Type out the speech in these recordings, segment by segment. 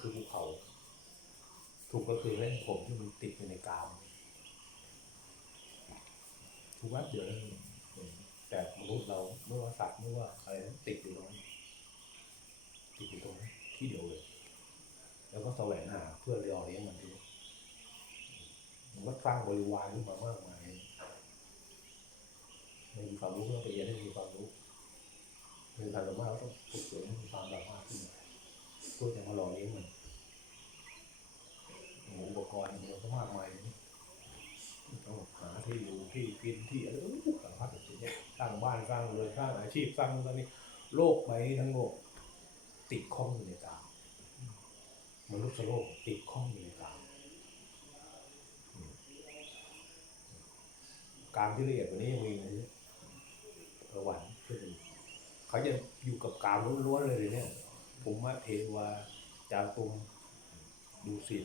คือภูเขา ทุกข์ก็คือเรื่องผมที่มันติดอยู่ในกามทุกแวบเดียวนั่นแต่มนุษย์เราไม่ว่าสัตว์ไม่ว่าอะไรติดอยู่ตรงนั้นติดอยู่ตรงนั้นที่เดียวเลย แล้วก็แสวงหาเพื่อเลี้ยงเลี้ยงมันด้วยมันก็สร้างบริวารขึ้นมามากมายไม่มีความรู้ก็ต้องไปเรียนให้มีความรู้มีความสามารถก็ต้องฝึกฝนมีความสามารถขึ้นมา เพื่อจะมาหล่อเลี้ยงมันอุปกรณ์มันก็มากมายต้องหาที่อยู่ที่กินที่อะไรสารพัดสิ่งนี้สร้างบ้านสร้างเรือนสร้างอาชีพสร้างตอนนี้ โลกใบนี้ทั้งโลก ติดข้องอยู่ในกามมนุษย์โลกติดข้องอยู่ในกามกามที่ละเอียดกว่านี้ยังมีนะสวรรค์ก็มีเขาจะอยู่กับกามล้วนๆเลยเนี่ย ผมว่าเทวา จาตุมดูสิต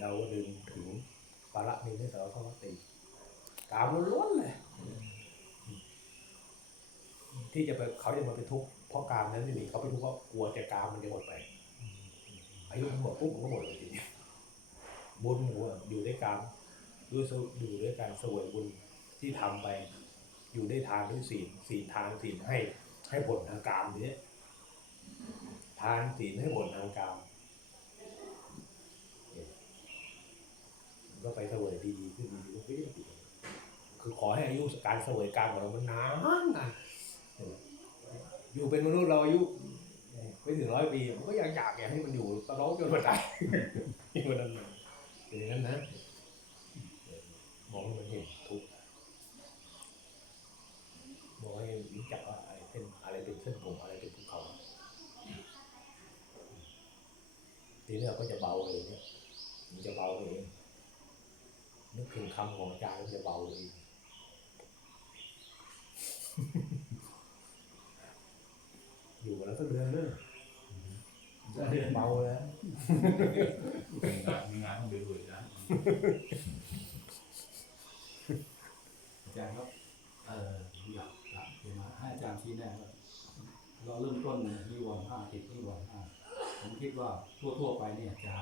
ดาวดึงถึงปาระนิมิตสารสวัตติกามล้วนๆเลย ที่จะไปเขาจะมาเป็นทุกข์เพราะกามนั้นไม่มีเขาเป็นทุกข์เพราะกลัวจะกามมันจะหมดไปอายุมันหมดปุ๊บมันก็หมดเลยทีนี้บุญหมูออยู่ด้วยการด้วยสอยู่ด้วยการสวยบุญที่ทำไป อยู่ได้ทานด้วยศีลศีลทานศีลให้ให้ผลทางกามเนี้ย ทานศีลให้ผลทางกามเนี่ยมันก็ไปเสวยดีๆขึ้นดีๆขึ้นดีคือขอให้อายุการเสวยกามของเรามันนานนานอยู่เป็นมนุษย์เราอายุไม่ถึงร้อยปีมันก็ยังอยากอยากให้มันอยู่ตลอดจนมันตายอย่างนั้นนะอย่างนั้นนะมองให้มันเห็นทุกข์มองให้รู้จักว่าอะไรเป็นอะไรเป็นเส้นผมอะไรเป็นภูเขาทีนี้เราก็จะเบาเองเนี่ยมันจะเบาเองนึกถึง คำของอาจารย์ก็จะเบาเองอยู่มาแล้วสักเดือนนึงเบาแล้วมีงานมีงานต้องไปด้วยนะอาจารย์ครับเอ่ออยากถามเดี๋ยวมาให้อาจารย์ชี้แนะว่าเราเริ่มต้นที่วันห้าติดที่วันห้าผมคิดว่าทั่วๆไปเนี่ยจะ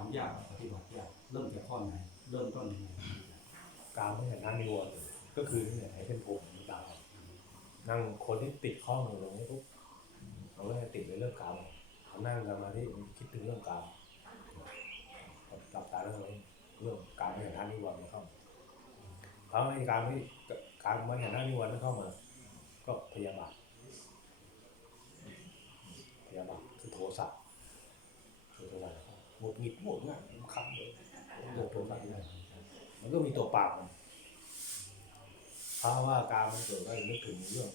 ทำยากปฏิบัติยากเริ่มจากข้อไหนเริ่มต้นยังไงกามไม่เห็นนั่งนิวรณ์ก็คือนี่แหละไอ้เส้นผมกามนั่งคนที่ติดข้องอยู่ตรงนี้ปุ๊บเขาก็จะติดในเรื่องกามเขานั่งสมาธิคิดถึงเรื่องกามหลับตาแล้วเรื่องกามไม่เห็นนั่งนิวรณ์มันเข้ามาเขาให้การไม่การไม่เห็นนั่งนิวรณ์มันเข้ามา ก็พยาบาทพยาบาทคือโทสะคือโทสะ หงุดหงิดหงุดง่ายคำเลยตัวโทสะนี่แหละมันก็มีตัวปากมันเพราะว่าการมันเกิดก็นึกถึงเรื่อง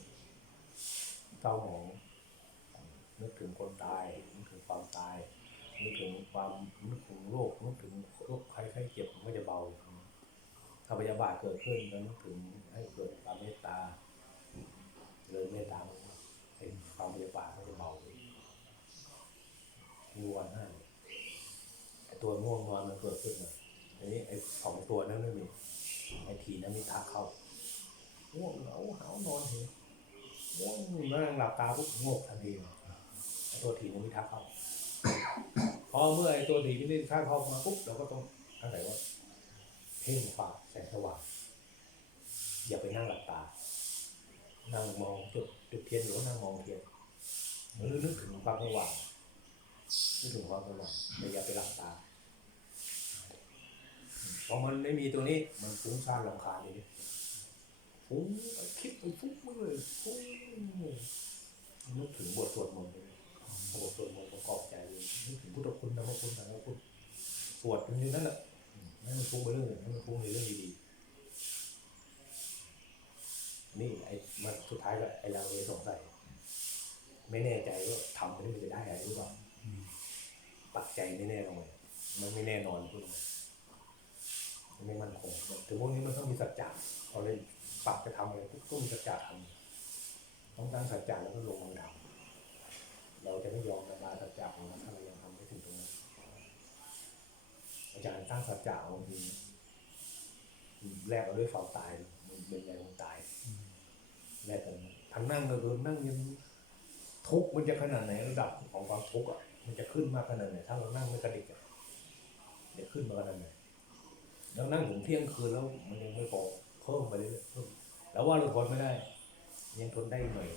เศร้าหมองนึกถึงคนตายนึกถึงความตายนึกถึงความนึกถึงโรคนึกถึงโรคไข้ไข้เจ็บมันก็จะเบาถ้าพยาบาทเกิดขึ้นก็นึกถึงให้เกิดความเมตตาเลยเมตตามันเห็นความพยาบาทก็จะเบามีวันห้า ตัวง่วงนอนมันเกิดขึ้นนะอันนี้ไอ้สองตัวนั้นไม่มีไอ้ทีนั้นมีทักเข้าง่วงเหงาหาวนอนเหง่วงนั่งหลับตาปุ๊บงวกทันทีไอ้ตัวทีนั้นมีทักเข้าพอเมื่อไอ้ตัวทีที่นี่ทักเข้ามาปุ๊บเราก็ต้องอาศัยว่าเพ่งฝ่าแสงสว่างอย่าไปนั่งหลับตา นั่งมองจุดจุดเทียนหรือว่านั่งมองเทียนหรือนึกถึงความสว่างนึกถึงความสว่างแต่อย่าไปหลับตา อมันไม่มีตัวนี้ มันฟุ้งซ่านรำคาญนี่ฟุ้งไปคิดไปฟุ้งไปเลยฟุ้งนึกถึงบทสวดมนต์เลยเอาบทสวดมนต์ประกอบใจเลยนึกถึงพุทธคุณธรรมคุณสังฆคุณสวดมันอยู่นั่นแหละอืมให้มันฟุ้งไปเรื่องอื่นให้มันฟุ้งในเรื่องดีๆนี่ไอ้มาสุดท้ายก็ไอ้เราเลยสงสัยไม่แน่ใจว่าทำไปนี่มันจะได้อะไรหรือเปล่าปักใจไม่แน่นอนมันไม่แน่นอนพูดตรงๆมัน ไม่มั่นคงถึงพวกนี้มันต้องมีสัจจะพอเลยปรับจะทำอะไรทุกต้มีสัจจะทำต้องตั้งสัจจะแล้วก็ลงมือทำเราจะไม่ยอมละลายสัจจะของเราถ้าเรายังทำไม่ถึงตรงนั้นอาจารย์ตั้งสัจจะบางทีแลกเอาด้วยความตายมันเป็นไงมันตายแลกกันทั้งนั่งก็คือนั่งยังทุกข์มันจะขนาดไหนระดับของความทุกข์อะมันจะขึ้นมากขนาดไหนถ้าเรานั่งไม่กระดิกอะจะขึ้นมาขนาดไหน แล้วนั่งถึงเที่ยงคืนแล้วมันยังไม่พอเพิ่มไปเรื่อยๆเพิ่มแล้วว่าเราทนไม่ได้ ยังทนได้หน่อย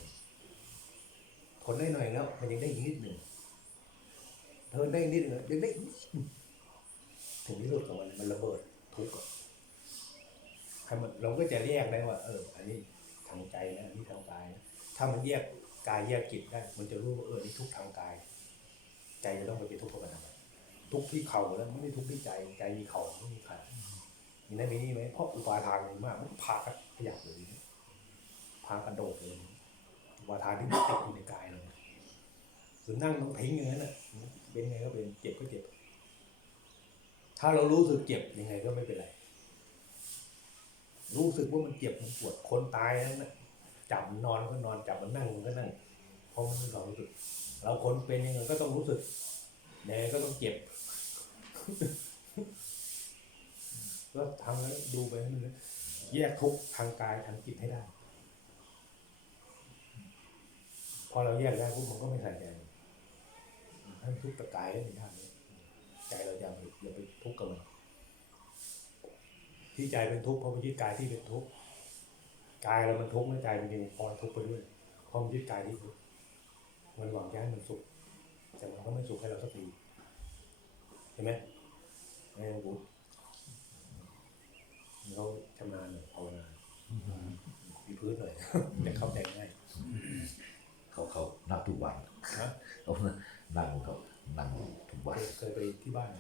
ทนได้หน่อยแล้ว มันยังได้อีกนิดหนึ่งทนได้อีกนิดหนึ่งยังได้อีกนิดถึงที่สุดของมันมันระเบิดทุกข์อะให้มันเราก็จะแยกได้ว่า เออ อันนี้ทางใจนะอันนี้ทางกายนะถ้ามันแยกกายแยกจิตได้ มันจะรู้ว่าเออนี่ทุกข์ทางกาย ใจจะต้องไปเป็นทุกข์กับมันทำไม ทุกที่เข่าแล้วไม่ได้ทุกที่ใจใจมีเข่าไม่มีขามีนั่นมีนี่ไหมเพราะอุปาทานมันมากมันพากันขยับเลยพากระโดดเลยอุปาทานที่มันติดอยู่ในกายเราคือนั่งต้องทิ้งอย่างนั้นน่ะเป็นไงก็เป็นเจ็บก็เจ็บ ถ้าเรารู้สึกเจ็บยังไงก็ไม่เป็นไร รู้สึกว่ามันเจ็บมันปวดคนตายนั่นนะจับนอนก็นอนจับมันนั่งก็นั่งเพราะมันมีความรู้สึก เราคนเป็นยังไงก็ต้องรู้สึก ยังไงก็ต้องเจ็บก็ทำแล้วดูไปให้มันแยกทุกทางกายทางจิตให้ได้ พอเราแยกได้ปุ๊บมันก็ไม่ใส่ใจให้ทุกตะกายได้ในท่านี้ใจเราอย่าไปอย่าไปทุกข์กับมันที่ใจเป็นทุกข์เพราะมันยึดกายที่เป็นทุกข์กายเรามันทุกข์แล้วใจมันยังพอยทุกข์ไปด้วยเพราะมันยึดกายที่ทุกข์มันหวังจะให้มันสุข แต่มันก็ไม่สุขให้เราสักทีเห็นไหมไอ้กูเขาชำนาญหน่อยภาวนามีพื้นหน่อยจะเข้าใจง่ายเขาเขานับทุกวันฮะเขานั่งเขานั่งทุกเควันยเคยไปที่บ้าน